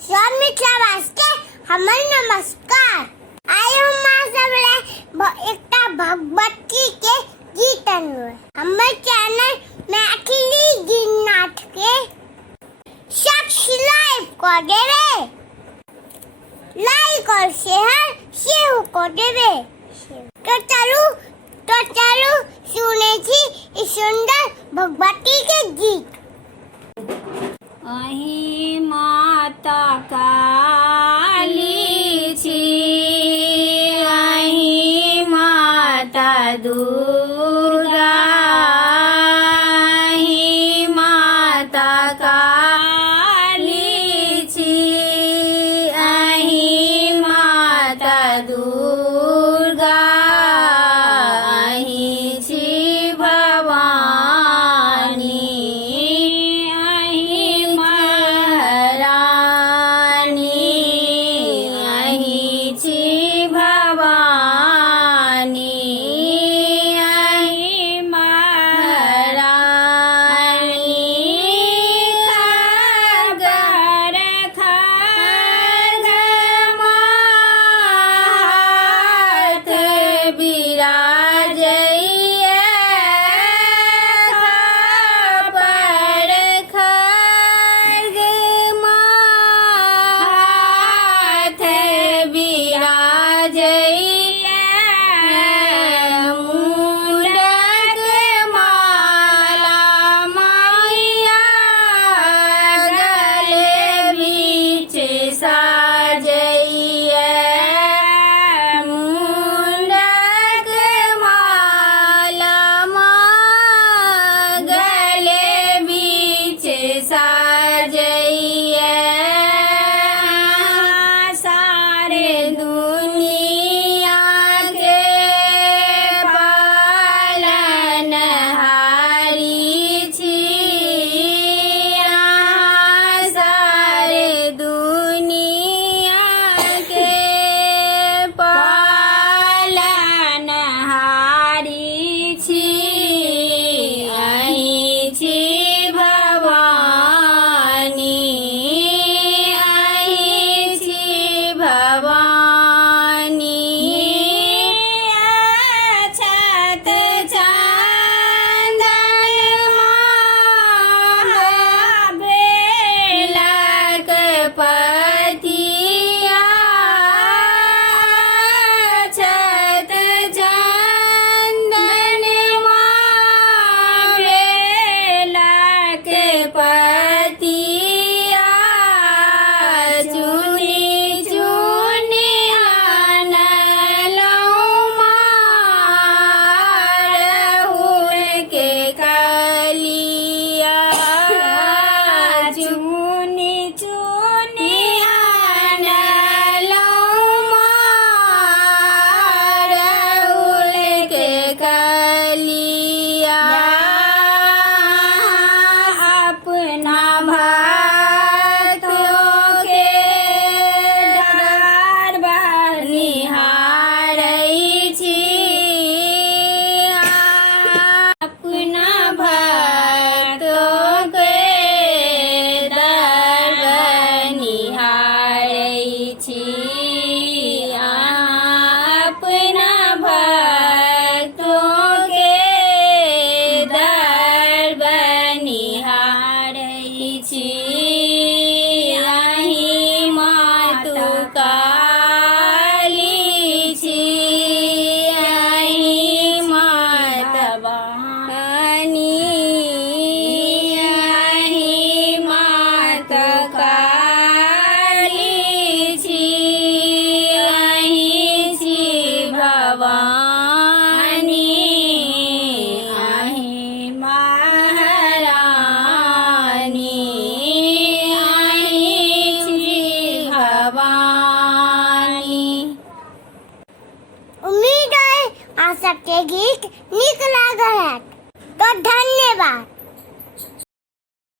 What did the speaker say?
सब मित्रवासके हमर नमस्कार। आज हम सबले एकटा भगबती के गीत हमर चैनल मैथिली गीत नाथ के सब्सक्राइब कर देवे, लाइक और शेयर कर देवे। तो चलो सुने छी इस सुंदर भगवती के गीत। अहि माता काली छी, अहि माता दुर्गा, अहि माता काली छी, अहि माता दुर्गा, अहि छी भवानी, अहि महारानी, अहि छी भवानी, अहि महारानी। खगर खग मात बिराजइए, खबर खग मात बिराजइए, मुंडक माला मैया गले बीच साजइए, मुंडक माला गले बीच साजइए। सारे दुनिया के पालनहारी छी, सारे दुनिया के पालनहारी छी, अहि छी भवानी, अहि छी भवानी। अछत चंदन महाबेलक पतिया, अछत चंदन महाबेलक पतिया, चुनी चुनी आनलहुँ मारहुल के कलिया, चुनी चुनी आनलहुँ मारहुल के कलिया। अपना भक्तों के दरबार निहारै छी, अपना भक्तों के दरबार निहारै छी, अपना भक्तों के दरबार निहारै छी। अहि मातु काली छी, अहि माता भवानी, अहि माता काली छी, अहि छी भवानी, अहि महारानी, अहि छी भवानी। उम्मीद है आप सबके गीत निक लागल है। तो धन्यवाद।